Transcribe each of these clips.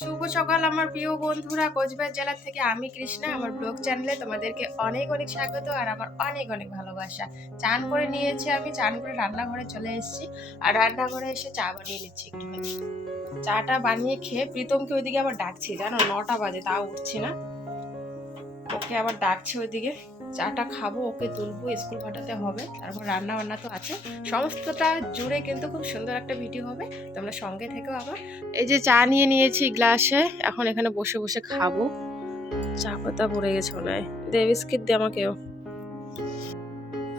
শুভ সকাল, আমার প্রিয় বন্ধুরা। কোচবিহার জেলা থেকে আমি কৃষ্ণা। আমার ব্লগ চ্যানেলে তোমাদেরকে অনেক অনেক স্বাগত আর আমার অনেক অনেক ভালোবাসা। চান করে নিয়েছি আমি, চান করে রান্নাঘরে চলে এসেছি আর রান্নাঘরে এসে চা বানিয়ে নিচ্ছি একটুখানি। চাটা বানিয়ে খেয়ে প্রীতমকে ওইদিকে আবার ডাকছি। জানো, নটা বাজে, তাও উঠছি না। ওকে আবার ডাকছে ওইদিকে। চাটা খাব, ওকে তুলবো, স্কুল পাঠাতে হবে, তারপর রান্না বান্না তো আছে। সমস্তটা জুড়ে কিন্তু খুব সুন্দর একটা ভিডিও হবে, তোমরা সঙ্গে থেকেও আবার এই যে চা নিয়ে নিয়েছি গ্লাসে, এখন এখানে বসে বসে খাব। চা পাতা পড়ে গেছে নয় দে বিস্কিট দে আমাকেও।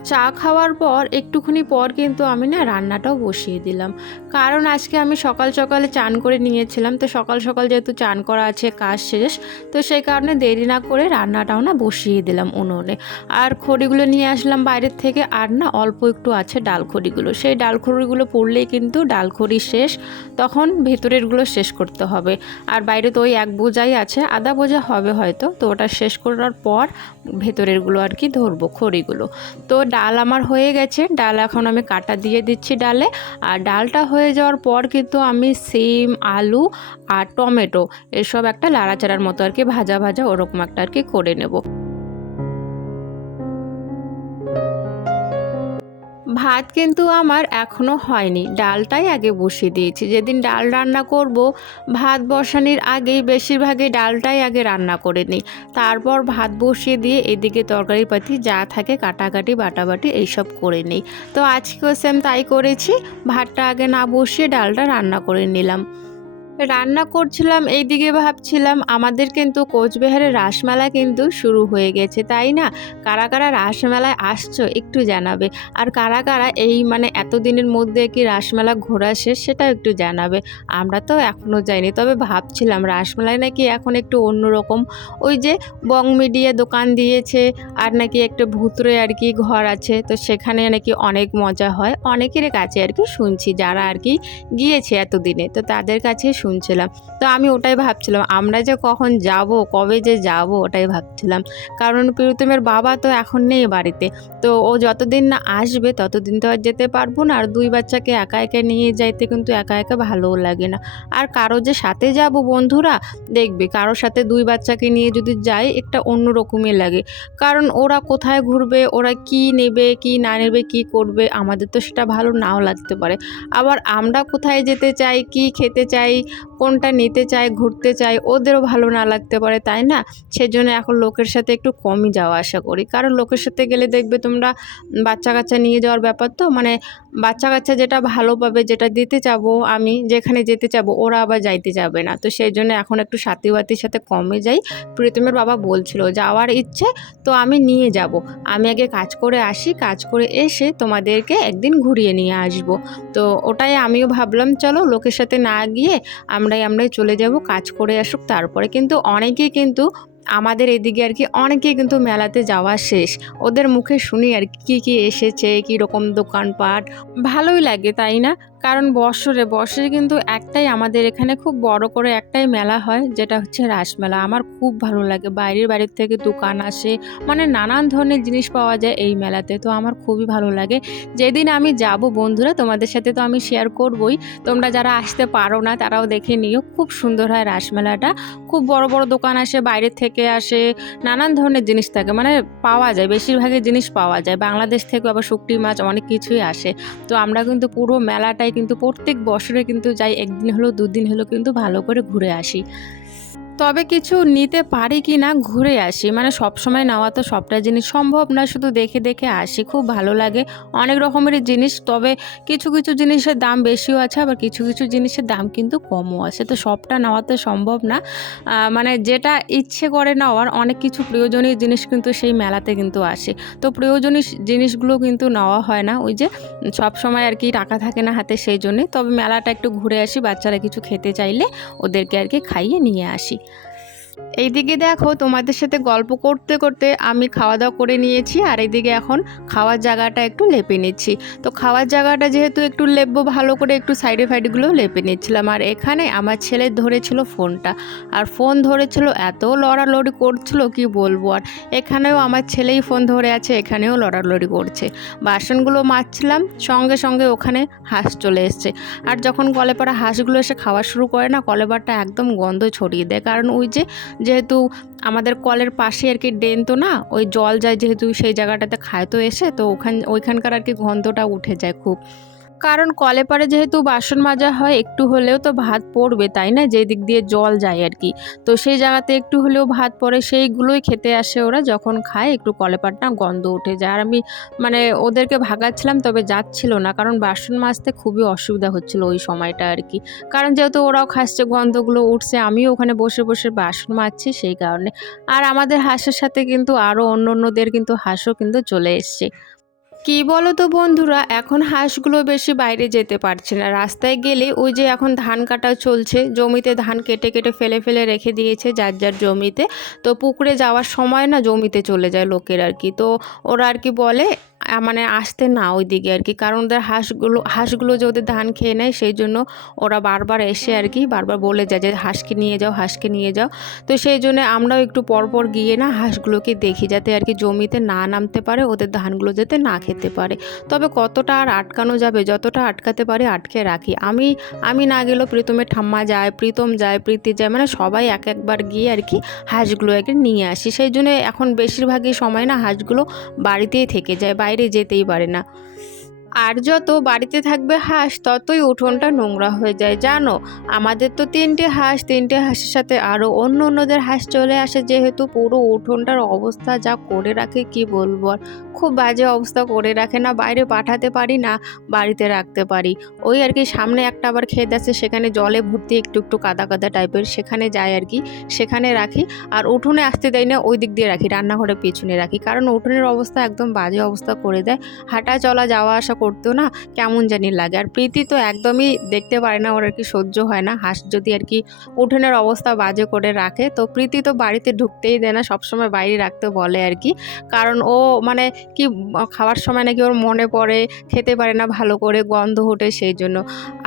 চা খাওয়ার পর একটুখানি পর কিন্তু আমি না রান্নাটাও বসিয়ে দিলাম। কারণ আজকে আমি সকাল সকালে চান করে নিয়েছিলাম, তো সকাল সকাল যেহেতু চান করা আছে, কাজ শেষ, তো সেই কারণে দেরি না করে রান্নাটাও না বসিয়ে দিলাম উনুনে। আর খড়িগুলো নিয়ে আসলাম বাইরের থেকে, আর না অল্প একটু আছে ডাল খড়িগুলো। সেই ডাল খড়িগুলো পড়লেই কিন্তু ডাল খড়ি শেষ, তখন ভেতরেরগুলো শেষ করতে হবে। আর বাইরে তো ওই এক বোঝাই আছে, আধা বোঝা হবে হয়তো, তো ওটা শেষ করার পর ভেতরেরগুলো আর কি ধরবো খড়িগুলো। তো ডাল আমার হয়ে গেছে। ডাল এখন আমি কাটা দিয়ে দিচ্ছি ডালে। আর ডালটা হয়ে যাওয়ার পর কিন্তু আমি সিম, আলু আর টমেটো এসব একটা লাড়াচাড়ার মতো আর কি ভাজা ভাজা ওরকম একটা আর কি করে নেব। ভাত কিন্তু আমার এখনও হয়নি। ডালটাই আগে বসিয়ে দিয়েছি। যেদিন ডাল রান্না করব, ভাত বসানোর আগেই বেশিরভাগই ডালটাই আগে রান্না করে নিই। তারপর ভাত বসিয়ে দিয়ে এদিকে তরকারি পাতি যা থাকে কাটাকাটি, বাটাবাটি এইসব করে নিই। তো আজকেও সেম তাই করেছি। ভাতটা আগে না বসিয়ে ডালটা রান্না করে নিলাম। রান্না করছিলাম, এইদিকে ভাবছিলাম, আমাদের কিন্তু কোচবিহারে রাসমেলা কিন্তু শুরু হয়ে গেছে, তাই না? কারা কারা রাসমেলায় আসছো একটু জানাবে। আর কারা কারা এই মানে এতদিনের মধ্যে কি রাসমেলা ঘোরা শেষ সেটা একটু জানাবে। আমরা তো এখনও যাইনি, তবে ভাবছিলাম রাসমেলায় নাকি এখন একটু অন্যরকম ওই যে বং মিডিয়া দোকান দিয়েছে, আর নাকি একটা ভূতরে আর কি ঘর আছে, তো সেখানে নাকি অনেক মজা হয়। অনেকের কাছে আর কি শুনছি, যারা আর কি গিয়েছে এতদিনে, তো তাদের কাছে শুনছিলাম। তো আমি ওটাই ভাবছিলাম, আমরা যে কখন যাব, কবে যে যাব, ওটাই ভাবছিলাম। কারণ প্রীতমের বাবা তো এখন নেই বাড়িতে। তো ও যতদিন না আসবে, ততদিন তো আর যেতে পারব না। আর দুই বাচ্চাকে একা একা নিয়ে যাইতে কিন্তু একা একা ভালোও লাগে না। আর কারও যে সাথে যাব বন্ধুরা, দেখবে কারোর সাথে দুই বাচ্চাকে নিয়ে যদি যাই, একটা অন্য রকমই লাগে। কারণ ওরা কোথায় ঘুরবে, ওরা কি নেবে, কি না নেবে, কি করবে, আমাদের তো সেটা ভালো নাও লাগতে পারে। আবার আমরা কোথায় যেতে চাই, কি খেতে চাই কোনটা নিতে চায়, ঘুরতে চায়, ওদেরও ভালো না লাগতে পারে, তাই না? সেজন্য এখন লোকের সাথে একটু কমই যাওয়া আসা করি। কারণ লোকের সাথে গেলে দেখবে তোমরা বাচ্চা কাচ্চা নিয়ে যাওয়ার ব্যাপার তো? মানে বাচ্চা কাচ্চা যেটা ভালো পাবে, যেটা দিতে চাবো আমি, যেখানে যেতে চাবো, ওরা আবার যাইতে যাবে না। তো সেই জন্য এখন একটু সাথী বাতির সাথে কমে যাই। প্রীতমের বাবা বলছিল, যাওয়ার ইচ্ছে, তো আমি নিয়ে যাব। আমি আগে কাজ করে আসি, কাজ করে এসে তোমাদেরকে একদিন ঘুরিয়ে নিয়ে আসব। তো ওটাই আমিও ভাবলাম, চলো, লোকের সাথে না গিয়ে আমরাই আমরাই চলে যাব, কাজ করে আসুক। তারপরে কিন্তু অনেকেই কিন্তু আমাদের এদিকে আর কি, অনেকেই কিন্তু মেলাতে যাওয়া শেষ। ওদের মুখে শুনি আর কি, কী এসেছে কী রকম দোকানপাট। ভালোই লাগে, তাই না? কারণ বছরে বছরে কিন্তু একটাই আমাদের এখানে খুব বড় করে একটাই মেলা হয়, যেটা হচ্ছে রাসমেলা। আমার খুব ভালো লাগে। বাইরের বাড়ির থেকে দোকান আসে মানে নানান ধরনের জিনিস পাওয়া যায় এই মেলাতে, তো আমার খুবই ভালো লাগে। যেদিন আমি যাব বন্ধুরা, তোমাদের সাথে তো আমি শেয়ার করবই। তোমরা যারা আসতে পারো না, তারাও দেখে নিও। খুব সুন্দর হয় রাসমেলাটা। খুব বড় বড় দোকান আসে, বাইরের থেকে আসে, নানান ধরনের জিনিস থাকে মানে পাওয়া যায়, বেশিরভাগই জিনিস পাওয়া যায়। বাংলাদেশ থেকে আবার শুকটি মাছ অনেক কিছুই আসে। তো আমরা কিন্তু পুরো মেলাটাই কিন্তু প্রত্যেক বছরে কিন্তু যাই একদিন হলো দুদিন হলো কিন্তু ভালো করে ঘুরে আসি। তবে কিছু নিতে পারি কি না ঘুরে আসি। মানে সব সময় নেওয়া তো সবটা জিনিস সম্ভব না শুধু দেখে দেখে আসি। খুব ভালো লাগে। অনেক রকমের জিনিস, তবে কিছু কিছু জিনিসের দাম বেশিও আছে, আবার কিছু কিছু জিনিসের দাম কিন্তু কমও আছে। তো সবটা নেওয়া তো সম্ভব না। মানে যেটা ইচ্ছে করে নেওয়ার, অনেক কিছু প্রয়োজনীয় জিনিস কিন্তু সেই মেলাতে কিন্তু আসে। তো প্রয়োজনীয় জিনিসগুলো কিন্তু নেওয়া হয় না। ওই যে সব সময় আর কি টাকা থাকে না হাতে সেই জন্যে। তবে মেলাটা একটু ঘুরে আসি, বাচ্চারা কিছু খেতে চাইলে ওদেরকে আর কি খাইয়ে নিয়ে আসি। এইদিকে দেখো তোমাদের সাথে গল্প করতে করতে আমি খাওয়া দাওয়া করে নিয়েছি আর এইদিকে এখন খাওয়ার জায়গাটা একটু লেপে নিচ্ছি। তো খাওয়ার জায়গাটা যেহেতু একটু লেপবো, ভালো করে একটু সাইডে ফাইডগুলো লেপে নিচ্ছিলাম। আর এখানে আমার ছেলে ধরেছিল ফোনটা। আর ফোন ধরেছিল, এত লড়ালড়ি করছিল, কি বলব? আর এখানেও আমার ছেলেই ফোন ধরে আছে, এখানেও লড়ালড়ি করছে। বাসনগুলো মাজছিলাম, সঙ্গে সঙ্গে ওখানে হাঁস চলে এসছে। আর যখন কলেপাড়া হাঁসগুলো এসে খাওয়া শুরু করে না, কলেপাড়টা একদম গন্ধ ছড়িয়ে দেয়। কারণ ওই যে যেহেতু আমাদের কলের পাশে আর কি ড্রেন তো না, ওই জল যায় যেহেতু সেই জায়গাটাতে খায় তো এসে, তো ওখান, ওইখানকার আর কি গন্ধটা উঠে যায় খুব। কারণ কলে পারে যেহেতু বাসন মাজা হয়, একটু হলেও তো ভাত পড়বে, তাই না? যে দিক দিয়ে জল যায় আর কি। তো সেই জায়গাতে একটু হলেও ভাত পড়ে, সেইগুলোই খেতে আসে ওরা, যখন খায় একটু কলেপাট না গন্ধ উঠে যায়। আর আমি মানে ওদেরকে ভাগাচ্ছিলাম, তবে যাচ্ছিল না, কারণ বাসন মাজতে খুবই অসুবিধা হচ্ছিল ওই সময়টা আর কি। কারণ যেহেতু ওরাও খাচ্ছে, গন্ধগুলো উঠছে, আমিও ওখানে বসে বসে বাসন মাজছি সেই কারণে। আর আমাদের হাঁসের সাথে কিন্তু আরও অন্য অন্যদের কিন্তু হাঁসও কিন্তু চলে এসছে। কি বলো তো বন্ধুরা, এখন হাঁসগুলো বেশি বাইরে যেতে পারছে না। রাস্তায় গেলে ওই যে এখন ধান কাটা চলছে, জমিতে ধান কেটে কেটে ফেলে ফেলে রেখে দিয়েছে যার যার জমিতে। তো পুকুরে যাওয়ার সময় না জমিতে চলে যায় লোকের আর কি। তো ওরা আর কি বলে মানে আসতে না ওই দিকে আর কি। কারণ ওদের হাঁসগুলো হাঁসগুলো যে ওদের ধান খেয়ে নেয়, সেই জন্য ওরা বারবার এসে আর কি বারবার বলে যায় যে, হাঁসকে নিয়ে যাও, হাঁসকে নিয়ে যাও। তো সেই জন্য আমরাও একটু পরপর গিয়ে না হাঁসগুলোকে দেখি যাতে আর কি জমিতে না নামতে পারে, ওদের ধানগুলো যাতে না খেতে পারে। তবে কতটা আর আটকানো যাবে, যতটা আটকাতে পারে আটকে রাখি। আমি আমি না গেলেও প্রীতমের ঠাম্মা যায়, প্রীতম যায়, প্রীতি যায় মানে সবাই এক একবার গিয়ে আর কি হাঁসগুলো একে নিয়ে আসি। সেই জন্য এখন বেশিরভাগই সময় না হাঁসগুলো বাড়িতেই থেকে যায় বাইরে যেতেই পারে না। আর যত বাড়িতে থাকবে হাঁস, ততই উঠোনটা নোংরা হয়ে যায়, জানো? আমাদের তো তিনটে হাঁস, তিনটে হাঁসের সাথে আরও অন্য অন্যদের হাঁস চলে আসে, যেহেতু পুরো উঠোনটার অবস্থা যা করে রাখে, কি বলব? আর খুব বাজে অবস্থা করে রাখে না, বাইরে পাঠাতে পারি না, বাড়িতে রাখতে পারি। ওই আর কি, সামনে একটা আবার ক্ষেত আছে, সেখানে জলে ভর্তি একটু একটু কাদা কাদা টাইপের, সেখানে যায় আর কি, সেখানে রাখি। আর উঠোনে আসতে দেয় না, ওই দিক দিয়ে রাখি, রান্নাঘরের পেছনে রাখি, কারণ উঠোনের অবস্থা একদম বাজে অবস্থা করে দেয়। হাঁটা চলা, যাওয়া আসা করতেও না? কেমন জানি লাগে। আর প্রীতি তো একদমই দেখতে পারে না, ওর আর কি সহ্য হয় না। হাঁস যদি আর কি উঠোনের অবস্থা বাজে করে রাখে, তো প্রীতি তো বাড়িতে ঢুকতেই দেয় না, সবসময় বাইরে রাখতে বলে আর কি। কারণ ও মানে কি খাওয়ার সময় নাকি ওর মনে পড়ে, খেতে পারে না ভালো করে, গন্ধ ওঠে সেই জন্য।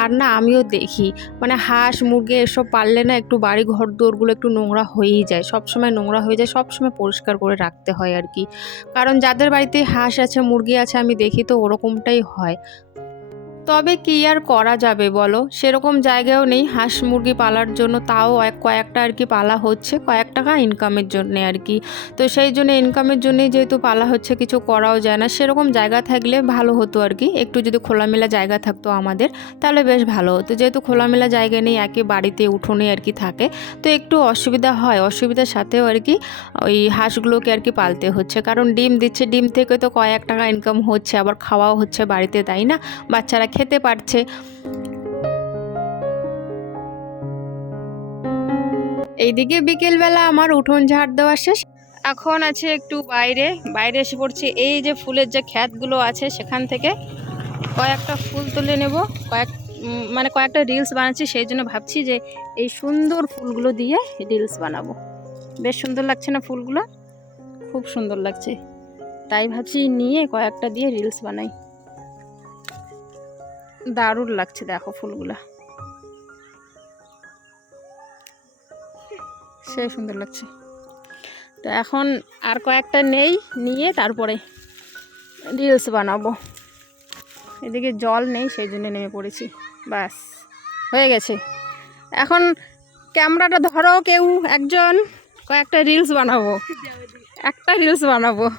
আর না, আমিও দেখি। মানে হাঁস, মুরগি এসব পারলে না একটু বাড়ি ঘর দোরগুলো একটু নোংরা হয়েই যায়। সব সময় নোংরা হয়ে যায় সব সময় পরিষ্কার করে রাখতে হয় আর কি। কারণ যাদের বাড়িতে হাঁস আছে, মুরগি আছে, আমি দেখি তো ওরকমটাই হয়। তবে কি আর করা যাবে বলো? সেরকম জায়গাও নেই হাঁস মুরগি পালার জন্য, তাও কয়েকটা আর কি পালা হচ্ছে, কয়েক টাকা ইনকামের জন্যে আর কি। তো সেই জন্য ইনকামের জন্যে যেহেতু পালা হচ্ছে, কিছু করাও যায় না। সেরকম জায়গা থাকলে ভালো হতো আর কি। একটু যদি খোলামেলা জায়গা থাকতো আমাদের, তাহলে বেশ ভালো হতো। যেহেতু খোলামেলা জায়গা নেই, একে বাড়িতে উঠোনে আর কি থাকে, তো একটু অসুবিধা হয়। অসুবিধার সাথেও আর কি ওই হাঁসগুলোকে আর কি পালতে হচ্ছে। কারণ ডিম দিচ্ছে, ডিম থেকে তো কয়েক টাকা ইনকাম হচ্ছে, আবার খাওয়াও হচ্ছে বাড়িতে, তাই না? বাচ্চারা খেতে পারছে। এইদিকে বিকেলবেলা আমার উঠোন ঝাড় দেওয়া শেষ। এখন আছে একটু বাইরে। বাইরে এসে পড়ছি এই যে ফুলের যে খ্যাতগুলো আছে সেখান থেকে। কয়েকটা ফুল তুলে নেব। কয়েক মানে কয়েকটা রিলস বানাচ্ছি, সেই জন্য ভাবছি যে এই সুন্দর ফুলগুলো দিয়ে রিলস বানাবো। বেশ সুন্দর লাগছে না ফুলগুলো? খুব সুন্দর লাগছে। তাই ভাবছি নিয়ে কয়েকটা দিয়ে রিলস বানাই। দারুণ লাগছে, দেখো ফুলগুলা। সেই সুন্দর লাগছে। তো এখন আর কয়েকটা নেই, নিয়ে তারপরে রিলস বানাবো। এদিকে জল নেই, সেই জন্য নেমে পড়েছি। ব্যাস, হয়ে গেছে। এখন ক্যামেরাটা ধরো কেউ, একজন, কয়েকটা রিলস বানাবো। একটা রিলস বানাবো।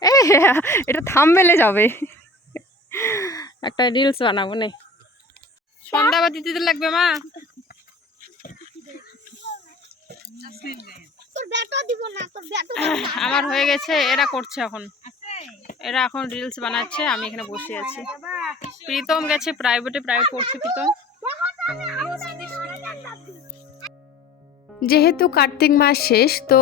এ, এটা থামবেলে যাবে। একটা রিলস বানাবো নে। সন্ধ্যাবাতি দিতে লাগবে মা। তোর ব্যাটা দিব না তোর ব্যাটা দিব না। আমার হয়ে গেছে এরা করছে এখন। এরা এখন রিলস বানাচ্ছে আমি এখানে বসে আছি। প্রীতম গেছে প্রাইভেটে প্রাইভেট করছে প্রীতম। যেহেতু কার্তিক মাস শেষ, তো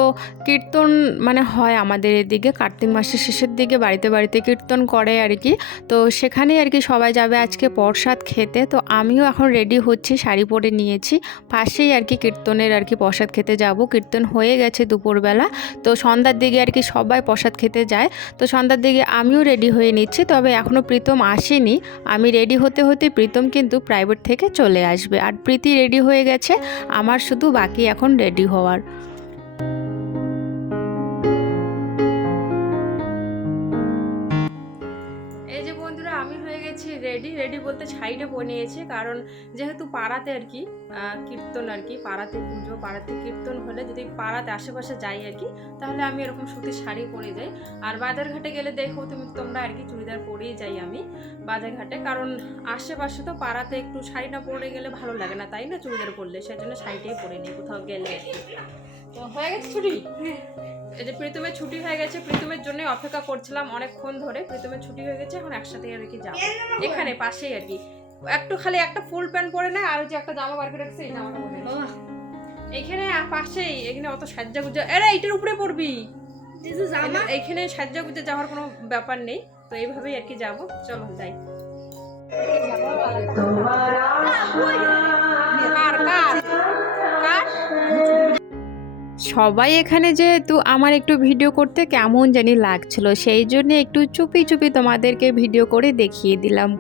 কীর্তন মানে হয় আমাদের এদিকে। কার্তিক মাসের শেষের দিকে বাড়িতে বাড়িতে কীর্তন করে আর কি। তো সেখানেই আর কি সবাই যাবে আজকে প্রসাদ খেতে। তো আমিও এখন রেডি হচ্ছি, শাড়ি পরে নিয়েছি। পাশেই আর কি কীর্তনের আর কি প্রসাদ খেতে যাব। কীর্তন হয়ে গেছে দুপুরবেলা। তো সন্ধ্যার দিকে আর কি সবাই প্রসাদ খেতে যায়। তো সন্ধ্যার দিকে আমিও রেডি হয়ে নিচ্ছি, তবে এখনও প্রীতম আসেনি। আমি রেডি হতে হতে প্রীতম কিন্তু প্রাইভেট থেকে চলে আসবে। আর প্রীতি রেডি হয়ে গেছে। আমার শুধু বাকি এখন রেডি হওয়ার। বলতে শাড়িটা পরে নিয়েছি কারণ যেহেতু পাড়াতে আর কি কীর্তন আর কি, পাড়াতে পুজো, পাড়াতে কীর্তন হলে যদি পাড়াতে আশেপাশে যাই আর কি, তাহলে আমি এরকম সুতির শাড়ি পরে যাই। আর বাজারঘাটে গেলে দেখো তুমি, তোমরা আর কি চুড়িদার পরেই যাই আমি বাজারঘাটে, কারণ আশেপাশে তো পাড়াতে একটু শাড়ি না পরে গেলে ভালো লাগে না, তাই না চুড়িদার পরলে? সেজন্য শাড়িটাই পরে নিই কোথাও গেলে। তো হয়ে গেছে ছুটি এই যে প্রীতমের ছুটি হয়ে গেছে প্রীতমের জন্যই অপেক্ষা করছিলাম অনেকক্ষণ ধরে। প্রীতমের ছুটি হয়ে গেছে এখন একসাথে আর কি যাব। এখানে পাশেই আর কি। একটু খালি একটা ফুল প্যান্ট পরে না আর যে একটা জামা বার করে রাখছে এই জামাটা পরে নে। এইখানে পাশেই এখানে অত সাজ্জা গুজা আরে এইটার উপরে পড়বি। এইখানে সাজ্জা গুজা যাওয়ার কোনো ব্যাপার নেই। তো এইভাবেই আর কি যাব। চলো যাই। সবাই এখানে যেহেতু আমার একটু ভিডিও করতে কেমন জানি লাগছিল, সেই জন্য একটু চুপি চুপি তোমাদেরকে ভিডিও করে দেখিয়ে দিলাম।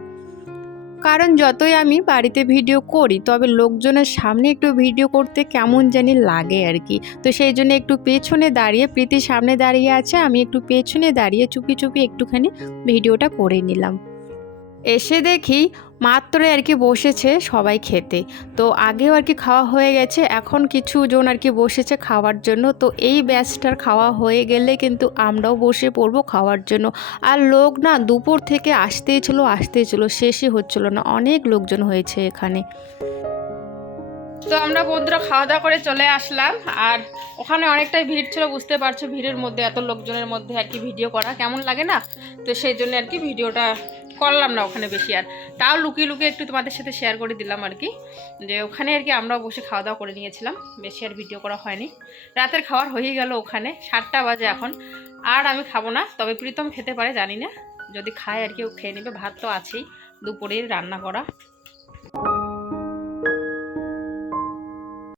কারণ যতই আমি বাড়িতে ভিডিও করি, তবে লোকজনের সামনে একটু ভিডিও করতে কেমন জানি লাগে আর কি। তো সেই জন্য একটু পেছনে দাঁড়িয়ে প্রীতি সামনে দাঁড়িয়ে আছে, আমি একটু পেছনে দাঁড়িয়ে চুপি চুপি একটুখানি ভিডিওটা করে নিলাম। এসে দেখি মাত্র আর কি বসেছে সবাই খেতে। তো আগেও আর কি খাওয়া হয়ে গেছে, এখন কিছু জন আর কি বসেছে খাওয়ার জন্য। তো এই ব্যাচটার খাওয়া হয়ে গেলে কিন্তু আমরাও বসে পড়ব খাওয়ার জন্য। আর লোক না দুপুর থেকে আসতেই ছিল আসতেই ছিল, শেষই হচ্ছিল না। অনেক লোকজন হয়েছে এখানে। তো আমরা বন্ধুরা খাওয়া দাওয়া করে চলে আসলাম। আর ওখানে অনেকটাই ভিড় ছিল, বুঝতে পারছ, ভিড়ের মধ্যে, এত লোকজনের মধ্যে আর কি ভিডিও করা কেমন লাগে না? তো সেই জন্য আর কি ভিডিওটা করলাম না ওখানে বেশি আর। তাও লুকিয়ে লুকিয়ে একটু তোমাদের সাথে শেয়ার করে দিলাম আর কি। যে ওখানে আর কি আমরাও বসে খাওয়া দাওয়া করে নিয়েছিলাম। বেশি আর ভিডিও করা হয়নি। রাতের খাওয়ার হয়ে গেল ওখানে। সাতটা বাজে এখন। আর আমি খাব না। তবে প্রীতম খেতে পারে, জানি না। যদি খায় আর কি, ও খেয়ে নেবে। ভাত তো আছেই। দুপুরের রান্না করা।